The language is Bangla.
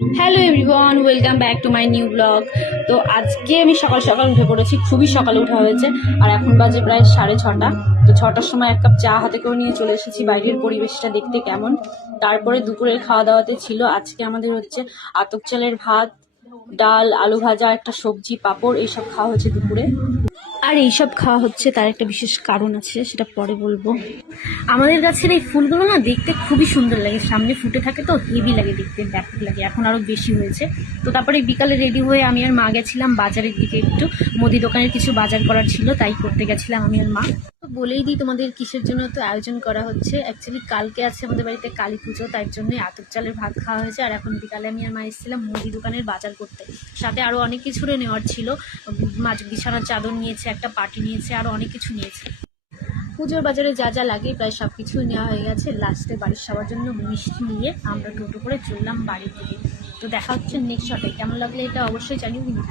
Hello everyone, welcome back to my new blog. তো আজকে আমি সকাল সকাল উঠে পড়েছি, খুবই সকালে উঠা হয়েছে। আর এখন বাজে প্রায় 6:30। তো 6টার সময় এক কাপ চা হাতে করে নিয়ে চলে এসেছি বাইরের পরিবেশটা দেখতে কেমন। তারপরে দুপুরের খাওয়া দাওয়াতে ছিল আজকে আমাদের হচ্ছে আতপ চালের ভাত, ডাল, আলু ভাজা, একটা সবজি, পাঁপড়, এইসব খাওয়া হচ্ছে দুপুরে। আর এইসব খাওয়া হচ্ছে তার একটা বিশেষ কারণ আছে, সেটা পরে বলবো। আমাদের গাছের এই ফুলগুলো না দেখতে খুবই সুন্দর লাগে, সামনে ফুটে থাকে তো হেভি লাগে দেখতে, ব্যাপক লাগে। এখন আরো বেশি হয়েছে। তো তারপরে বিকালে রেডি হয়ে আমি আর মা গেছিলাম বাজারের দিকে, একটু মুদি দোকানের কিছু বাজার করার ছিল, তাই করতে গেছিলাম আমি আর মা। তো বলেই দিই তোমাদের কিসের জন্য তো আয়োজন করা হচ্ছে। অ্যাকচুয়ালি কালকে আছে আমাদের বাড়িতে কালী পুজো, তার জন্য আতপ চালের ভাত খাওয়া হয়েছে। আর এখন বিকালে আমি আর মা এসেছিলাম মুদি দোকানের বাজার করতে, সাথে আরো অনেক কিছুরে নেওয়ার ছিল। মাছ, বিছানার চাদর নিয়েছে, একটা পাটি নিয়েছে, আরো অনেক কিছু নিয়েছে। পুজোর বাজারে যা যা লাগে প্রায় সব কিছুই নেওয়া হয়ে গেছে। লাস্টে বাড়ির সবার জন্য মিষ্টি নিয়ে আমরা টোটো করে চললাম বাড়ির দিকে। তো দেখা হচ্ছে নেক্সট শটে। কেমন লাগলে এটা অবশ্যই জানিও কিন্তু।